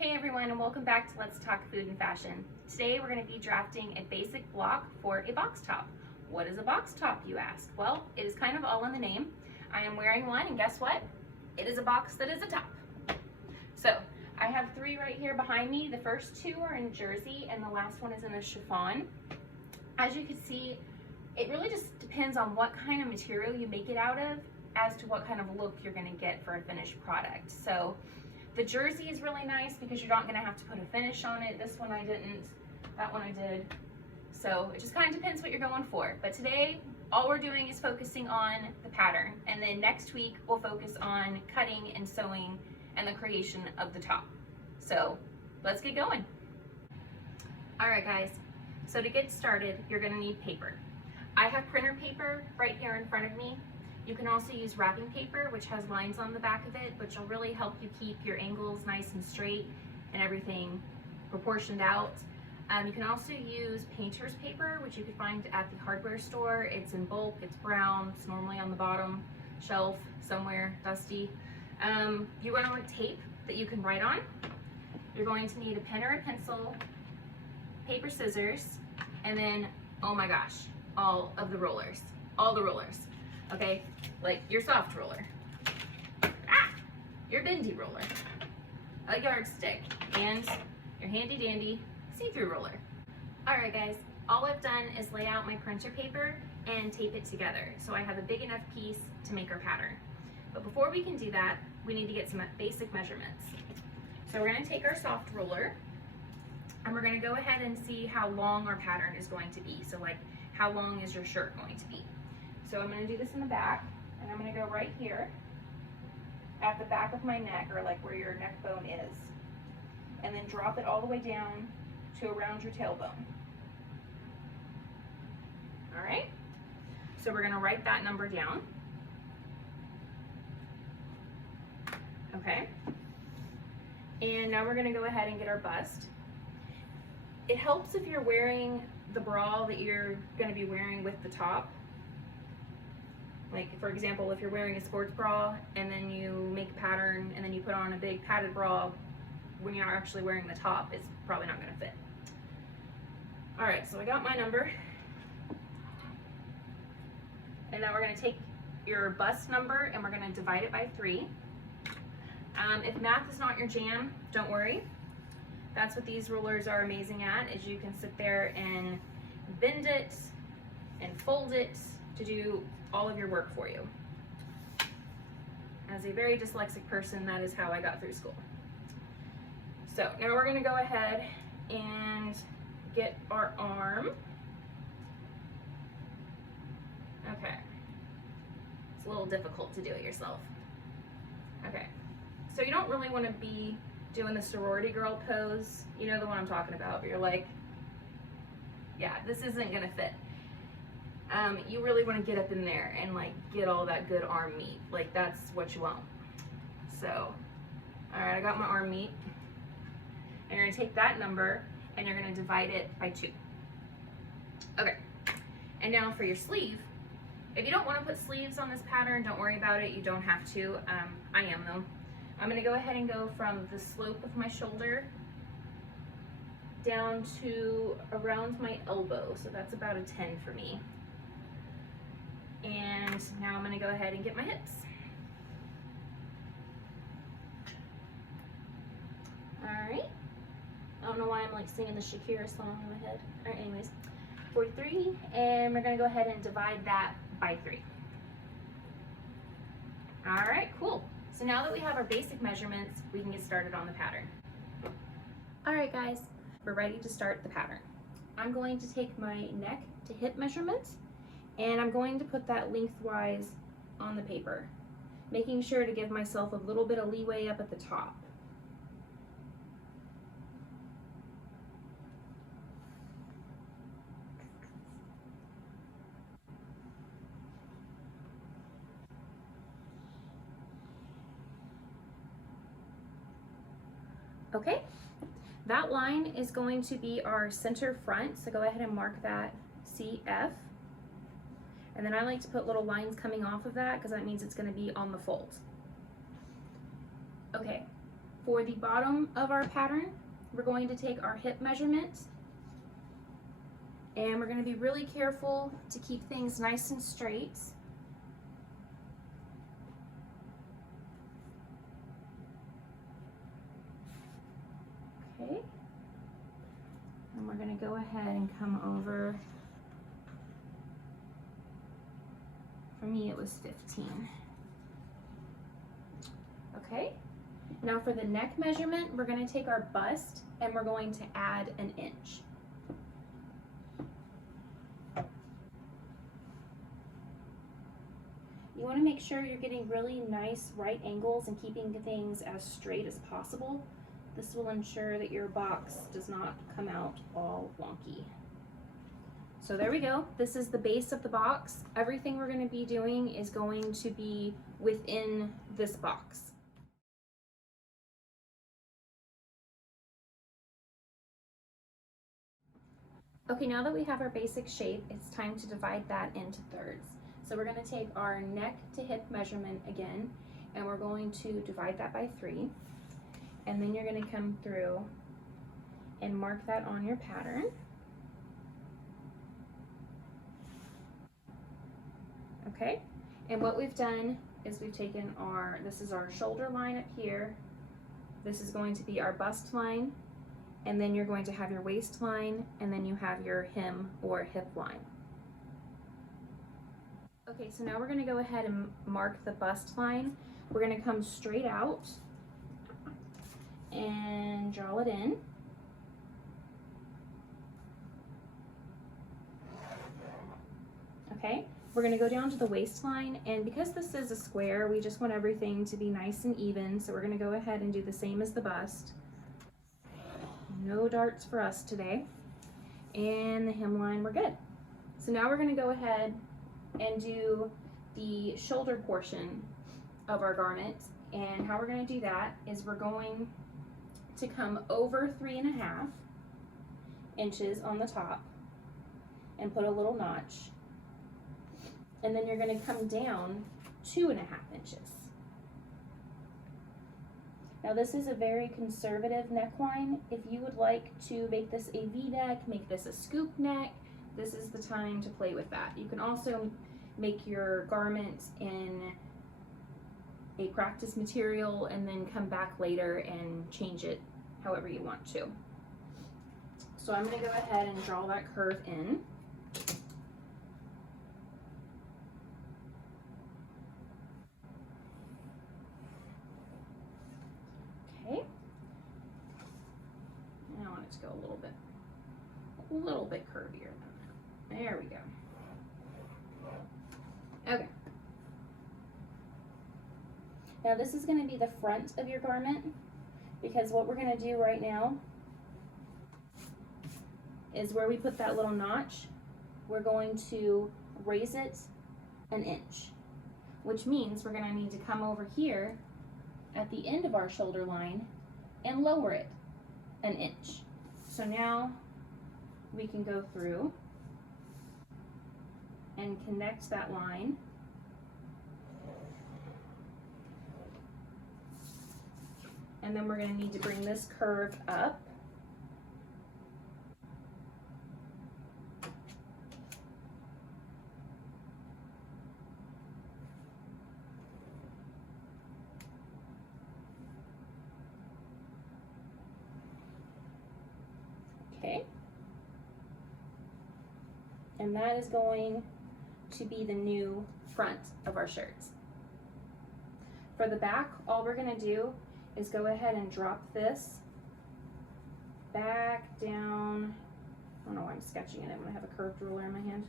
Hey everyone, and welcome back to Let's Talk Food and Fashion. Today we're going to be drafting a basic block for a box top. What is a box top, you ask? Well, it is kind of all in the name. I am wearing one, and guess what? It is a box that is a top. So I have three right here behind me. The first two are in jersey and the last one is in a chiffon. As you can see, it really just depends on what kind of material you make it out of as to what kind of look you're going to get for a finished product. So the jersey is really nice because you're not going to have to put a finish on it. This one I didn't, that one I did. So it just kind of depends what you're going for. But today, all we're doing is focusing on the pattern. And then next week, we'll focus on cutting and sewing and the creation of the top. So let's get going. All right, guys. So to get started, you're going to need paper. I have printer paper right here in front of me. You can also use wrapping paper, which has lines on the back of it, which will really help you keep your angles nice and straight and everything proportioned out. You can also use painter's paper, which you can find at the hardware store. It's in bulk, it's brown, it's normally on the bottom shelf somewhere, dusty. You're going to want tape that you can write on. You're going to need a pen or a pencil, paper, scissors, and then, oh my gosh, all the rollers. Okay, like your soft roller, your bendy roller, a yardstick, and your handy dandy see-through roller. All right, guys, all I've done is lay out my printer paper and tape it together so I have a big enough piece to make our pattern. But before we can do that, we need to get some basic measurements. So we're going to take our soft roller and we're going to go ahead and see how long our pattern is going to be. So like, how long is your shirt going to be? So I'm going to do this in the back, and I'm going to go right here at the back of my neck, or like where your neck bone is, and then drop it all the way down to around your tailbone. All right, so we're going to write that number down. Okay, and now we're going to go ahead and get our bust. It helps if you're wearing the bra that you're going to be wearing with the top. Like, for example, if you're wearing a sports bra and then you make a pattern and then you put on a big padded bra, when you're actually wearing the top, it's probably not going to fit. All right, so I got my number. And now we're going to take your bust number and we're going to divide it by 3. If math is not your jam, don't worry. That's what these rulers are amazing at, is you can sit there and bend it and fold it to do all of your work for you. As a very dyslexic person, that is how I got through school. So now we're going to go ahead and get our arm. Okay. It's a little difficult to do it yourself. Okay. So you don't really want to be doing the sorority girl pose. You know the one I'm talking about, but you're like, yeah, this isn't going to fit. You really want to get up in there and like get all that good arm meat. Like that's what you want. So, all right, I got my arm meat. And you're going to take that number and you're going to divide it by 2. Okay. And now for your sleeve, if you don't want to put sleeves on this pattern, don't worry about it. You don't have to. I am though. I'm going to go ahead and go from the slope of my shoulder down to around my elbow. So that's about a 10 for me. And now I'm going to go ahead and get my hips. Alright. I don't know why I'm like singing the Shakira song in my head. Alright, anyways. 43. And we're going to go ahead and divide that by 3. Alright, cool. So now that we have our basic measurements, we can get started on the pattern. Alright guys, we're ready to start the pattern. I'm going to take my neck to hip measurement, and I'm going to put that lengthwise on the paper, making sure to give myself a little bit of leeway up at the top. Okay, that line is going to be our center front, so go ahead and mark that CF. And then I like to put little lines coming off of that because that means it's going to be on the fold. Okay, For the bottom of our pattern, we're going to take our hip measurement, and we're going to be really careful to keep things nice and straight. Okay, and we're going to go ahead and come over, for me it was 15. Okay, now for the neck measurement, we're going to take our bust and we're going to add an inch. You want to make sure you're getting really nice right angles and keeping things as straight as possible. This will ensure that your box does not come out all wonky. So there we go. This is the base of the box. Everything we're going to be doing is going to be within this box. Okay, now that we have our basic shape, it's time to divide that into thirds. So we're going to take our neck to hip measurement again, and we're going to divide that by 3. And then you're going to come through and mark that on your pattern. Okay, and what we've done is we've taken this is our shoulder line up here. This is going to be our bust line. And then you're going to have your waistline, and then you have your hem or hip line. Okay, so now we're going to go ahead and mark the bust line. We're going to come straight out and draw it in. Okay, we're going to go down to the waistline, and because this is a square, we just want everything to be nice and even, so we're going to go ahead and do the same as the bust. No darts for us today. And the hemline, we're good. So now we're going to go ahead and do the shoulder portion of our garment. And how we're going to do that is we're going to come over 3.5 inches on the top and put a little notch. And then you're going to come down 2.5 inches. Now this is a very conservative neckline. If you would like to make this a V-neck, make this a scoop neck, this is the time to play with that. You can also make your garment in a practice material and then come back later and change it however you want to. So I'm going to go ahead and draw that curve in. Okay. And I want it to go a little bit curvier than that. There we go. Okay. Now this is going to be the front of your garment, because what we're going to do right now is where we put that little notch, we're going to raise it 1 inch, which means we're going to need to come over here at the end of our shoulder line and lower it 1 inch. So now we can go through and connect that line. And then we're going to need to bring this curve up. Okay. And that is going to be the new front of our shirts. For the back, all we're going to do is go ahead and drop this back down. I don't know why I'm sketching it. I'm going to have a curved ruler in my hand.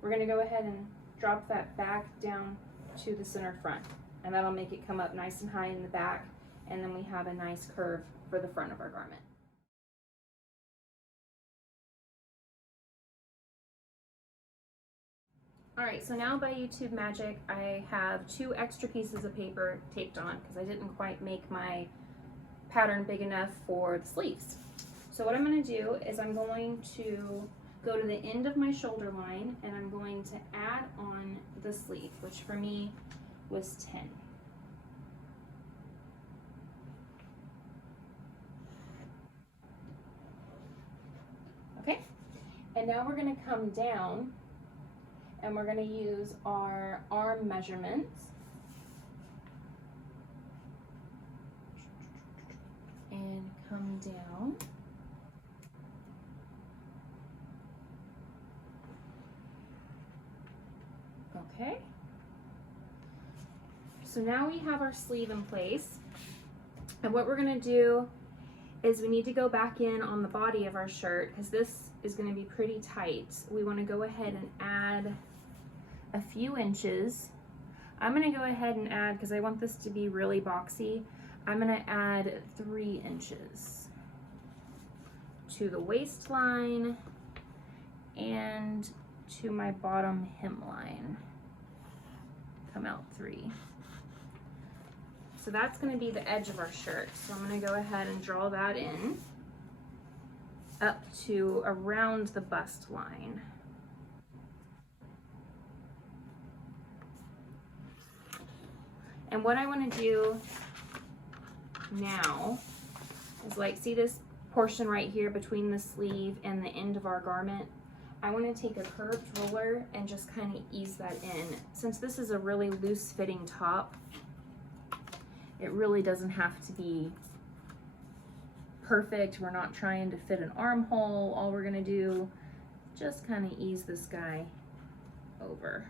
We're going to go ahead and drop that back down to the center front, and that'll make it come up nice and high in the back, and then we have a nice curve for the front of our garment. Alright, so now by YouTube magic, I have 2 extra pieces of paper taped on because I didn't quite make my pattern big enough for the sleeves. So what I'm going to do is I'm going to go to the end of my shoulder line and I'm going to add on the sleeve, which for me was 10. Okay, and now we're going to come down and we're going to use our arm measurements and come down. Okay, so now we have our sleeve in place, and what we're going to do is we need to go back in on the body of our shirt because this is going to be pretty tight. We want to go ahead and add a few inches. I'm going to go ahead and add, because I want this to be really boxy, I'm going to add 3 inches to the waistline and to my bottom hemline. Come out 3. So that's going to be the edge of our shirt. So I'm going to go ahead and draw that in up to around the bust line. And what I want to do now is, like, see this portion right here between the sleeve and the end of our garment? I want to take a curved roller and just kind of ease that in. Since this is a really loose fitting top, it really doesn't have to be perfect. We're not trying to fit an armhole. All we're going to do, just kind of ease this guy over.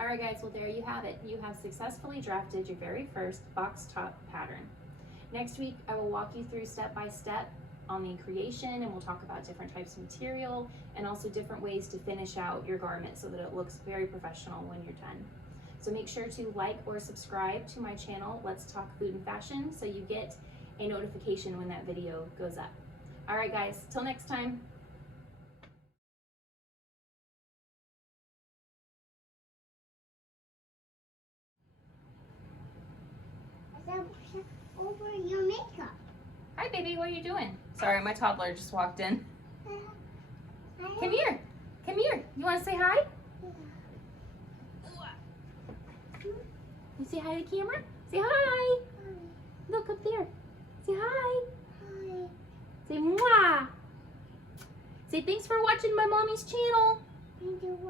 Alright guys, well there you have it. You have successfully drafted your very first box top pattern. Next week I will walk you through step by step on the creation, and we'll talk about different types of material and also different ways to finish out your garment so that it looks very professional when you're done. So make sure to like or subscribe to my channel, Let's Talk Food and Fashion, so you get a notification when that video goes up. Alright guys, till next time. Over your makeup. Hi baby, what are you doing? Sorry, my toddler just walked in. Come here. Come here. You want to say hi? You say hi to the camera? Say hi. Look up there. Say hi. Hi. Say mwah. Say thanks for watching my mommy's channel. Thank you.